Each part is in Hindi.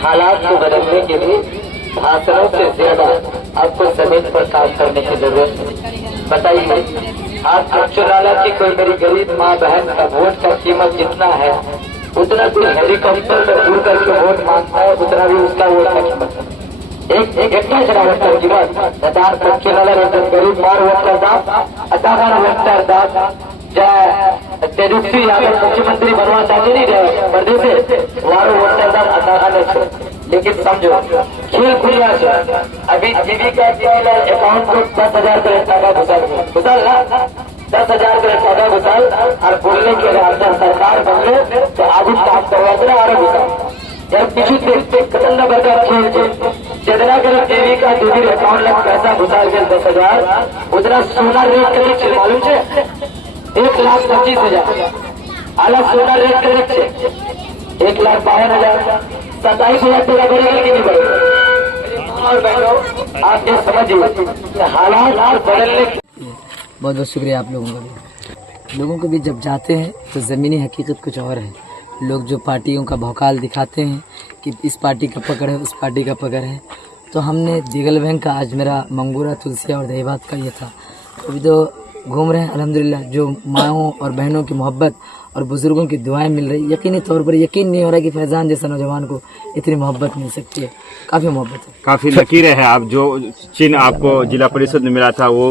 हालात को बदलने के लिए भाषणों से ज्यादा आपको जमीन पर काम करने की जरूरत है। बताइए, आप चुनाला की कोई मेरी गरीब माँ बहन का वोट का कीमत जितना है उतना कोई हेलीकॉप्टर में उड़ करके वोट मांगता है, उतना भी उसका वोट का कीमत है। एकटा जनावरचा कीमत दान पक्षीला गरीब मार वोट करतात आता वोट करतात त्या दिवशी आपण मुख्यमंत्री बनवा चाहते नहीं रहे परदेश वारो वोट करतात आता लेकिन समझो खेल खुलिया से अभी जीविका के अकाउंट को 10,000 करोड़ टाका घुसाल ना 10,000 करोड़ टाका घुसाल और बोलने के लिए अपना सरकार बनले तो आगे काम करवा दे और घुसाल यार पीछे देखते कतल न बरका खेल के जितना कर जीविका दीदी अकाउंट में पैसा घुसाल के 10,000 उतना सोना रेट करे मालूम है 1,25,000 आला सोना रेट करे 1,52,000 27,000 टका बढ़ेगा कि नहीं बढ़ेगा। और बहनों आप ये समझिए हालात बदलने बहुत बहुत शुक्रिया आप लोगों को भी जब जाते हैं तो ज़मीनी हकीकत कुछ और है। लोग जो पार्टियों का भौकाल दिखाते हैं कि इस पार्टी का पकड़ है उस पार्टी का पकड़ है, तो हमने दिगल बैंक का आज मेरा मंगूरा तुलसिया और दहीबात का ये था। अभी तो घूम रहे हैं अल्हम्दुलिल्लाह। जो माओं और बहनों की मोहब्बत और बुजुर्गों की दुआएं मिल रही, यकीनी तौर पर यकीन नहीं हो रहा कि फैजान जैसा नौजवान को इतनी मोहब्बत मिल सकती है। काफ़ी मोहब्बत है, काफ़ी लकीर है। आप जो चिन्ह आपको जिला परिषद में मिला था वो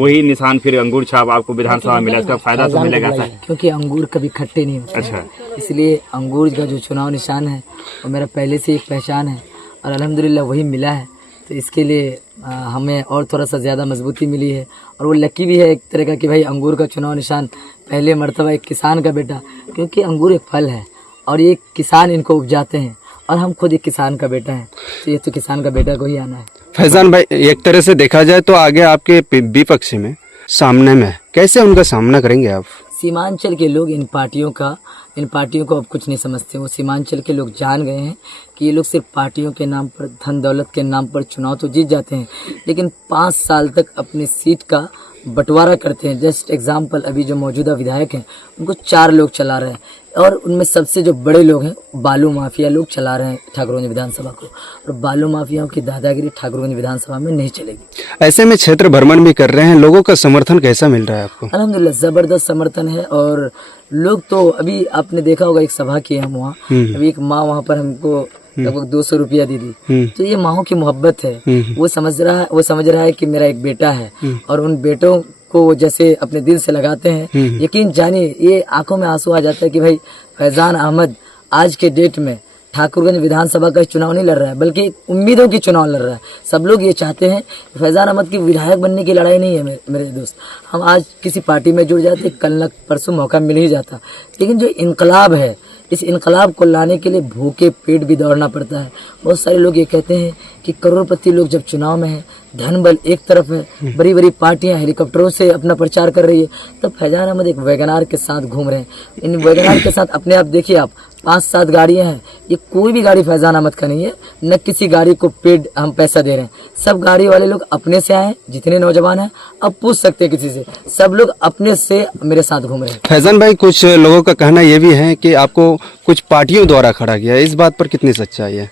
वही निशान फिर अंगूर छाप आपको विधानसभा में मिला, इसका फायदा तो मिलेगा सर? क्योंकि अंगूर कभी खट्टे नहीं होते। अच्छा, इसलिए अंगूर का जो चुनाव निशान है वो मेरा पहले से एक पहचान है और अल्हम्दुलिल्लाह वही मिला है। तो इसके लिए हमें और थोड़ा सा ज़्यादा मजबूती मिली है और वो लकी भी है एक तरह का कि भाई अंगूर का चुनाव निशान पहले मर्तबा एक किसान का बेटा, क्योंकि अंगूर एक फल है और ये किसान इनको उपजाते हैं और हम खुद एक किसान का बेटा हैं, तो ये तो किसान का बेटा को ही आना है। फैजान भाई, एक तरह से देखा जाए तो आगे आपके विपक्ष में सामने में कैसे उनका सामना करेंगे आप? सीमांचल के लोग इन पार्टियों को अब कुछ नहीं समझते। वो सीमांचल के लोग जान गए हैं कि ये लोग सिर्फ पार्टियों के नाम पर, धन दौलत के नाम पर चुनाव तो जीत जाते हैं लेकिन 5 साल तक अपनी सीट का बंटवारा करते हैं। जस्ट एग्जाम्पल, अभी जो मौजूदा विधायक हैं उनको 4 लोग चला रहे हैं और उनमें सबसे जो बड़े लोग हैं बालू माफिया लोग चला रहे हैं ठाकुरगंज विधानसभा को, और बालू माफियाओं की दादागिरी ठाकुरगंज विधानसभा में नहीं चलेगी। ऐसे में क्षेत्र भ्रमण भी कर रहे हैं, लोगों का समर्थन कैसा मिल रहा है आपको? अल्हम्दुलिल्लाह ज़बरदस्त समर्थन है और लोग तो अभी आपने देखा होगा एक सभा की हम वहाँ, अभी एक माँ वहाँ पर हमको लगभग 200 रुपया दी थी। तो ये माँओं की मोहब्बत है। वो समझ रहा है कि मेरा एक बेटा है और उन बेटों को वो जैसे अपने दिल से लगाते हैं। यकीन जानिए ये आंखों में आंसू आ जाता है कि भाई फैजान अहमद आज के डेट में ठाकुरगंज विधानसभा का चुनाव नहीं लड़ रहा है बल्कि उम्मीदों की चुनाव लड़ रहा है। सब लोग ये चाहते हैं फैजान अहमद की विधायक बनने की लड़ाई नहीं है मेरे दोस्त। हम आज किसी पार्टी में जुड़ जाते, कल न परसों मौका मिल ही जाता, लेकिन जो इनकलाब है इस इनकलाब को लाने के लिए भूखे पेट भी दौड़ना पड़ता है। बहुत सारे लोग ये कहते हैं कि करोड़पति लोग जब चुनाव में है, धन बल एक तरफ है, बड़ी बड़ी पार्टियां हेलीकॉप्टरों से अपना प्रचार कर रही है, तब फैजान अहमद एक वैगनार के साथ घूम रहे हैं। इन वैगनार के साथ अपने आप देखिए आप 5-7 गाड़ियां हैं, ये कोई भी गाड़ी फैजान अहमद का नहीं है, न किसी गाड़ी को पेड हम पैसा दे रहे हैं। सब गाड़ी वाले लोग अपने से आए हैं, जितने नौजवान हैं अब पूछ सकते हैं किसी से, सब लोग अपने से मेरे साथ घूम रहे हैं। फैजान भाई, कुछ लोगों का कहना ये भी है कि आपको कुछ पार्टियों द्वारा खड़ा किया है, इस बात पर कितनी सच्चाई है?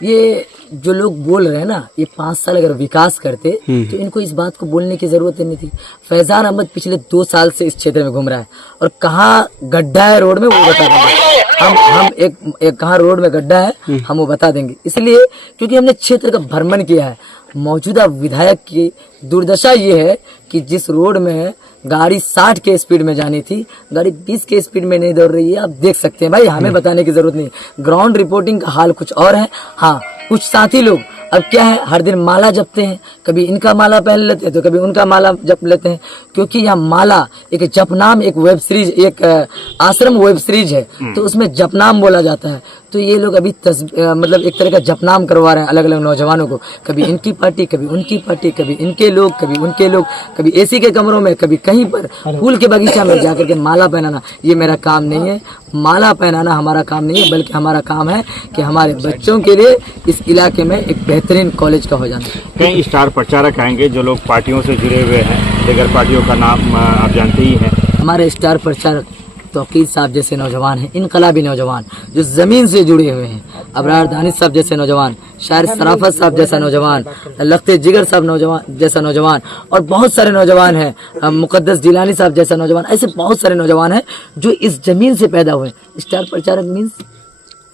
ये जो लोग बोल रहे हैं ना, ये 5 साल अगर विकास करते तो इनको इस बात को बोलने की जरूरत नहीं थी। फैजान अहमद पिछले 2 साल से इस क्षेत्र में घूम रहा है और कहाँ गड्ढा है रोड में वो बता देंगे। हम एक कहाँ रोड में गड्ढा है हम वो बता देंगे, इसलिए क्योंकि हमने क्षेत्र का भ्रमण किया है। मौजूदा विधायक की दुर्दशा ये है कि जिस रोड में गाड़ी 60 के स्पीड में जानी थी, गाड़ी 20 के स्पीड में नहीं दौड़ रही है। आप देख सकते हैं भाई, हमें बताने की जरूरत नहीं, ग्राउंड रिपोर्टिंग का हाल कुछ और है। हाँ, कुछ साथी लोग अब क्या है हर दिन माला जपते हैं, कभी इनका माला पहन लेते हैं तो कभी उनका माला जप लेते हैं, क्योंकि यह माला एक जपनाम, एक वेब सीरीज, एक आश्रम वेब सीरीज है तो उसमें जपनाम बोला जाता है। तो ये लोग अभी मतलब एक तरह का जपनाम करवा रहे हैं अलग अलग नौजवानों को, कभी इनकी पार्टी, कभी उनकी पार्टी, कभी इनके लोग, कभी उनके लोग, कभी एसी के कमरों में, कभी कहीं पर फूल के बगीचा में जाकर के माला पहनाना। ये मेरा काम नहीं है, माला पहनाना हमारा काम नहीं है, बल्कि हमारा काम है कि हमारे बच्चों के लिए इस इलाके में एक बेहतरीन कॉलेज का हो जाना। कई स्टार प्रचारक आएंगे जो लोग पार्टियों से जुड़े हुए हैं, लेकर पार्टियों का नाम आप जानते ही हैं। हमारे स्टार प्रचारक तौकीर साहब जैसे नौजवान हैं, इनकलाबी नौजवान जो ज़मीन से जुड़े हुए हैं, अबरार दानिश साहब जैसे नौजवान, शायर सराफत साहब जैसा नौजवान, लखते जिगर साहब नौजवान जैसा नौजवान, और बहुत सारे नौजवान हैं, मुकद्दस जिलानी साहब जैसा नौजवान, ऐसे बहुत सारे नौजवान हैं जो इस ज़मीन से पैदा हुए। स्टार प्रचारक मीन्स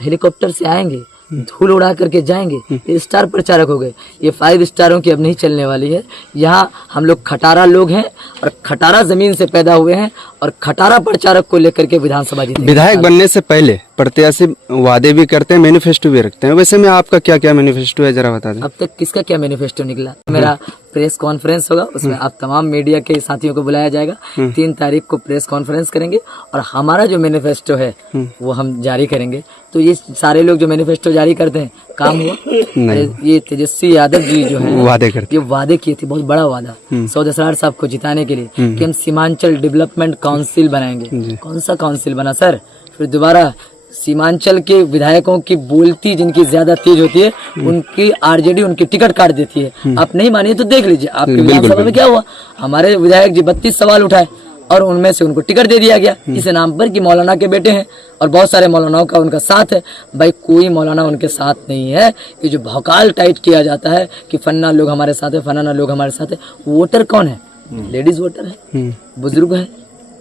हेलीकॉप्टर से आएंगे, धूल उड़ा करके जाएंगे, ये स्टार प्रचारक हो गए। ये 5 स्टारों की अब नहीं चलने वाली है। यहाँ हम लोग खटारा लोग हैं और खटारा जमीन से पैदा हुए हैं और खटारा प्रचारक को लेकर के विधानसभा जीते। विधायक बनने से पहले प्रत्याशी वादे भी करते हैं, मैनिफेस्टो भी रखते हैं, वैसे में आपका क्या क्या मैनिफेस्टो है जरा बता दें। अब तक किसका क्या मैनिफेस्टो निकला? मेरा प्रेस कॉन्फ्रेंस होगा, उसमें आप तमाम मीडिया के साथियों को बुलाया जाएगा। 3 तारीख को प्रेस कॉन्फ्रेंस करेंगे और हमारा जो मैनिफेस्टो है वो हम जारी करेंगे। तो ये सारे लोग जो मैनिफेस्टो जारी करते हैं, काम हुआ? अरे ये तेजस्वी यादव जी जो है वादे करते, ये वादे किए थे, बहुत बड़ा वादा सौदा सरार साहब को जिताने के लिए कि हम सीमांचल डेवलपमेंट काउंसिल बनाएंगे। कौन सा काउंसिल बना सर? फिर दोबारा सीमांचल के विधायकों की बोलती जिनकी ज्यादा तेज होती है उनकी आरजेडी उनकी टिकट काट देती है। आप नहीं मानिए तो देख लीजिए आपके विधानसभा में क्या हुआ। हमारे विधायक जी 32 सवाल उठाए और उनमें से उनको टिकट दे दिया गया इस नाम पर कि मौलाना के बेटे हैं, और बहुत सारे मौलानाओं का उनका साथ है। भाई कोई मौलाना उनके साथ नहीं है। ये जो भौकाल टाइट किया जाता है कि फन्ना लोग हमारे साथ है, फन्ना लोग हमारे साथ है, वोटर कौन है? लेडीज वोटर है, बुजुर्ग है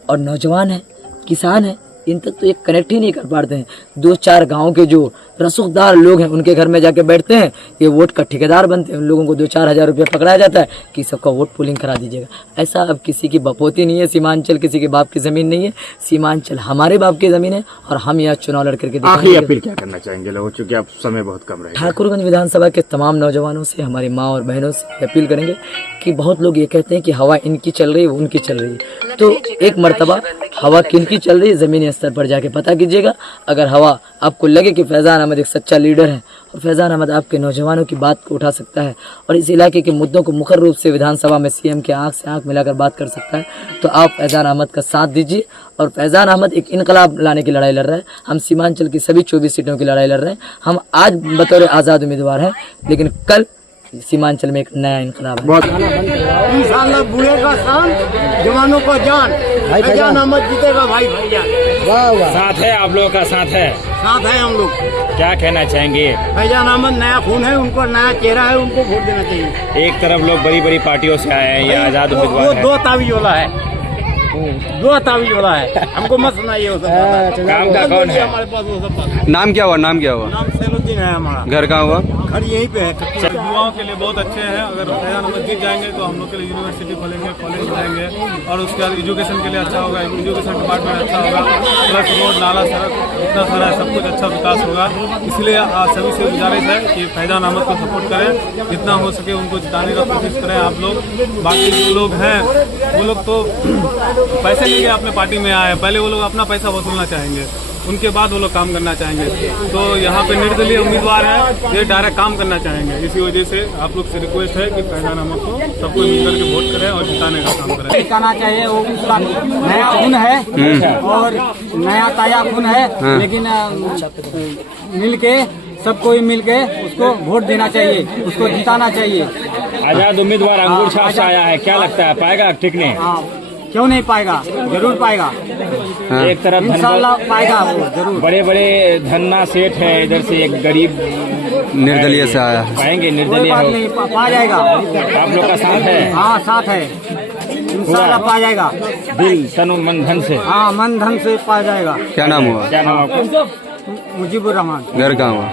और नौजवान है, किसान है। इन तक तो एक कनेक्ट ही नहीं कर पाते हैं। 2-4 गांव के जो रसूखदार लोग हैं उनके घर में जाके बैठते हैं, ये वोट का ठेकेदार बनते हैं। उन लोगों को 2-4 हज़ार रुपया पकड़ाया जाता है कि सबका वोट पुलिंग करा दीजिएगा। ऐसा अब किसी की बपोती नहीं है। सीमांचल किसी के बाप की जमीन नहीं है। सीमांचल हमारे बाप की जमीन है और हम यहाँ चुनाव लड़ करके आखिरी अपील क्या करना चाहेंगे लोगों, चूंकि अब समय बहुत कम रहेगा। ठाकुरगंज विधानसभा के तमाम नौजवानों से, हमारी माँ और बहनों से अपील करेंगे कि बहुत लोग ये कहते हैं कि हवा इनकी चल रही है, उनकी चल रही है। तो एक मर्तबा हवा किनकी चल रही है जमीनी स्तर पर जाके पता कीजिएगा। अगर हवा आपको लगे कि फैजान अहमद एक सच्चा लीडर है और फैजान अहमद आपके नौजवानों की बात को उठा सकता है और इस इलाके के मुद्दों को मुखर रूप से विधानसभा में सीएम के आंख से आंख मिलाकर बात कर सकता है, तो आप फैजान अहमद का साथ दीजिए। और फैजान अहमद एक इनकलाब लाने की लड़ाई लड़ रहा है। हम सीमांचल की सभी 24 सीटों की लड़ाई लड़ रहे हैं। हम आज बतौर आज़ाद उम्मीदवार हैं, लेकिन कल सीमांचल में एक नया इनकलाब है। इंशाअल्लाह बूढ़े का शान, जवानों को जान, फैजान अहमद जीतेगा भाई भैया। साथ है आप लोगों का, साथ है हम लोग। क्या कहना चाहेंगे? फैजान अहमद नया खून है, उनको नया चेहरा है, उनको वोट देना चाहिए। एक तरफ लोग बड़ी बड़ी पार्टियों से आए हैं, ये आजाद वो उम्मीदवार है। 2 तावीज वाला है, 2 तावीज वाला है। हमको मत सुनाइए वो सब। काम का कौन है? हमारे पास वो सब बात। नाम क्या हुआ? नाम क्या हुआ? नाम सैनुद्दीन है हमारा। घर कहाँ हुआ? घर यहीं पे है। युवाओं के लिए बहुत अच्छे हैं। अगर फैजान अहमद जीत जाएंगे तो हम लोग के लिए यूनिवर्सिटी खोलेंगे, कॉलेज बनाएंगे और उसके बाद एजुकेशन के लिए अच्छा होगा, एजुकेशन डिपार्टमेंट अच्छा होगा, प्लस रोड नाला सड़क इतना सारा सब कुछ अच्छा विकास होगा। इसलिए सभी से गुजारिश है कि फैजान अहमद को सपोर्ट करें, जितना हो सके उनको जिताने का कोशिश करें आप लोग। बाकी जो लोग हैं वो लोग तो पैसे लेके अपने पार्टी में आए, पहले वो लोग अपना पैसा वसूलना चाहेंगे, उनके बाद वो लोग काम करना चाहेंगे। तो यहाँ पे निर्दलीय उम्मीदवार है, ये डायरेक्ट काम करना चाहेंगे। इसी वजह से आप लोग से रिक्वेस्ट है कि फैजान अहमद को सबको मिलकर के वोट करें और जिताने का काम करें। जिताना चाहिए, वो उसका नया खून है और नया ताजा खून है, लेकिन मिलके सब कोई मिलके उसको वोट देना चाहिए, उसको जिताना चाहिए। आजाद उम्मीदवार अंगूर छाप से आया है, क्या लगता है पाएगा टिकने? क्यों नहीं पाएगा? जरूर पाएगा। एक तरफ इंशाल्लाह पाएगा वो जरूर। बड़े बड़े धन्ना सेठ है, इधर से एक गरीब निर्दलीय से आया है। पाएंगे, कोई निर्दलीय बात हो। नहीं, पा जाएगा। आप लोग का साथ है? हाँ साथ है, इंशाल्लाह पा जाएगा। दिल तन मन धन से। हाँ मन धन से पा जाएगा। क्या नाम हुआ? क्या नाम आपका? मुजीबुर रहमान, घर कहाँ हुआ?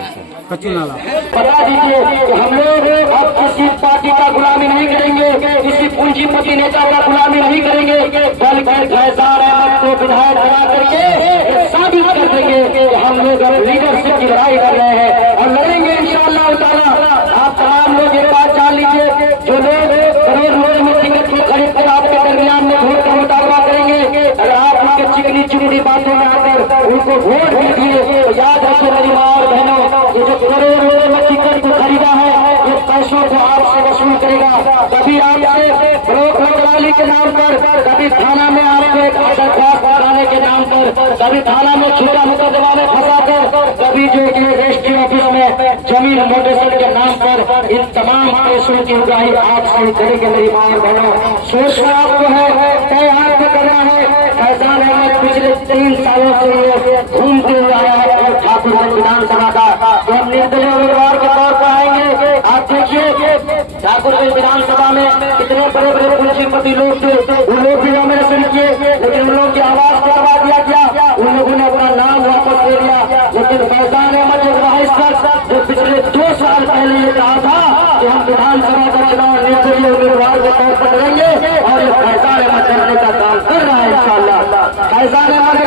कच्चू नाला। बता दीजिए कि हम लोग अब किसी पार्टी का गुलामी नहीं करेंगे, किसी पूंजीपति नेता का गुलामी नहीं करेंगे, बल्कि फैजान अहमद को विधायक बना करके साबित कर देंगे कि हम लोग अब लीडरशिप की लड़ाई कर रहे हैं और लड़ेंगे इंशाअल्लाह ताला। आप तमाम लोग एक बात जान लीजिए, जो लोग करोड़ में टिकट को खरीद कर आपके दरमियान में वोट का मुतालबा करेंगे, अगर आप उनके चिकनी चुगनी बातों में आकर उनको वोट दीजिए तो याद रखिए मेरी माँ और बहनों, ये जो करोड़ में टिकट को खरीदा है ये पैसों को आपसे वसूल करेगा। कभी आपसे ब्लॉक मंत्रालय के नाम पर, कभी थाना में आपके दरख्वास्त कराने के नाम पर, कभी थाना में छोटा मुकदमा में फंसा कर, कभी जो कि रजिस्ट्री ऑफिस में जमीन मोटेशन के नाम पर, इन तमाम केसों की उगाही आपसे करेंगे मेरी माँ और बहनों। सोचना आपको है, तय आपको करना है। फैजान अहमद पिछले 3 सालों से ये घूमते हुए आया है ठाकुरगंज विधानसभा का। तो हम निर्दलीय उम्मीदवार के तौर पर आएंगे। आप देखिए ठाकुरगंज विधानसभा में कितने बड़े बड़े पूंजीपति लोग थे, उन लोग भी नॉमिनेशन किए, लेकिन उन लोगों की आवाज को दबा दिया गया, उन लोगों ने अपना नाम वापस ले लिया। लेकिन फैजान अहमद एक वहां शख्स जो पिछले 2 साल पहले ये कहा था कि हम विधानसभा का चुनाव निर्दलीय उम्मीदवार के तौर पर करेंगे, और ये फैजान अहमद करने का काम कर रहा है इंशाअल्लाह। फैजान अहमद